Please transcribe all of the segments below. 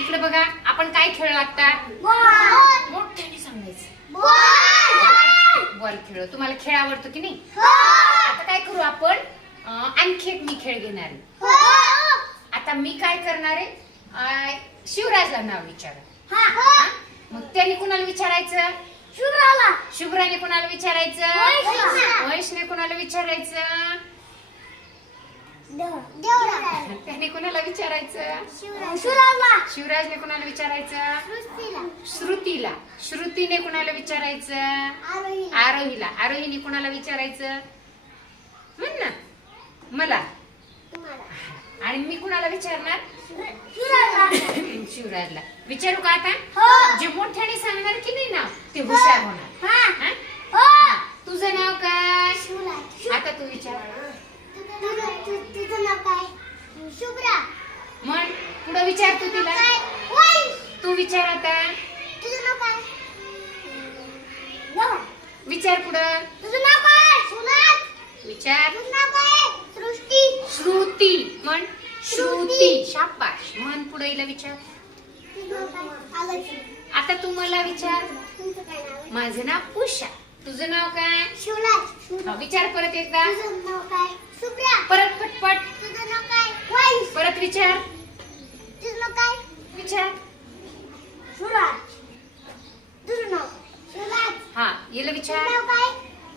इकडे बघा आपण काय खेळलो आता मोठ्याने सांगायचं. बॉल. खेळ. तुम्हाला खेळ आवडतो की नाही? आता काय करू आपण? आणखी एक मी खेळ घेणार आहे. आता मी काय करणार आहे? शिवराजला नाव विचार. मग त्याने कुणाला विचारायचं? शुभ्राने कुणाला विचारायचं. वैशने कुणाला विचारायचं? त्याने कुणाला विचारायचं? शिवराजने कुणाला विचारायचं? श्रुतीला. श्रुतीने कुणाला विचारायचं? आरोहीला. आरोहीने कुणाला विचारायचं? म्हण ना. मला. आणि मी कुणाला विचारणार? शिवराजला. विचारू का आता? जे मोठ्याने सांगणार की नाही ना ते हुशार होणार. हा? तुझं नाव काय? आता तू विचार. शुभ्रा. म्हण पुढे विचार तू तिला. तू विचार आता. तुझं नाव काय? विचार पुढं. तुझं नाव काय? सुनात विचार. तुझं नाव काय? सृष्टी. श्रुती. म्हण श्रुती. शाबाश म्हण पुढे हिला विचार. तुझं नाव काय? आलक्ष्मी. आता तू मला विचार. तुमचं काय नाव आहे? माझं नाव उषा. तुझं नाव काय? शिवराज. हा, विचार परत एकदा. तुझं नाव काय? शुभ्रा परत पटपट. परत विचार. तुझं नाव काय? विचार. सुराज. तुझं नाव शिवराज हा विचार. नाव काय?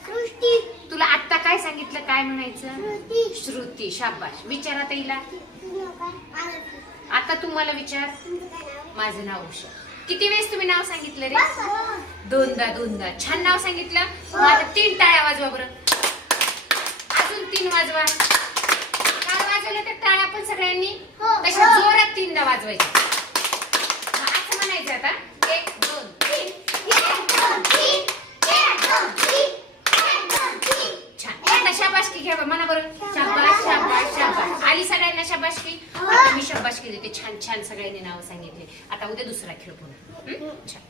सृष्टी. तुला आता काय सांगितलं काय म्हणायचं? सृष्टी. श्रुती शाबाश. विचार आता हिला. तुझं नाव काय? आलक्ष्मी आता तू मला विचार. तुमचं काय नाव? आहे माझं नाव उषा. किती वेळेस तुम्ही नाव सांगितलं रे? बस. दोनदा दोनदा. छान नाव सांगितलं. मग आता तीन टाळ्या वाजवा बरं. अजून तीन वाजवा. तर टाळ्या पण सगळ्यांनी? हो. तशा हो. जोरात तीनदा वाजवायच्या मग असं म्हणायचं आता. एक दोन तीन. छान. आता घ्या बा, म्हणा बरं. आली सगळ्यांना शाबासकी? आता मी शाबासकी देते. छान छान सगळ्यांनी नाव सांगितले. आता उद्या दुसरा खेळ पुन्हा. हं? छान.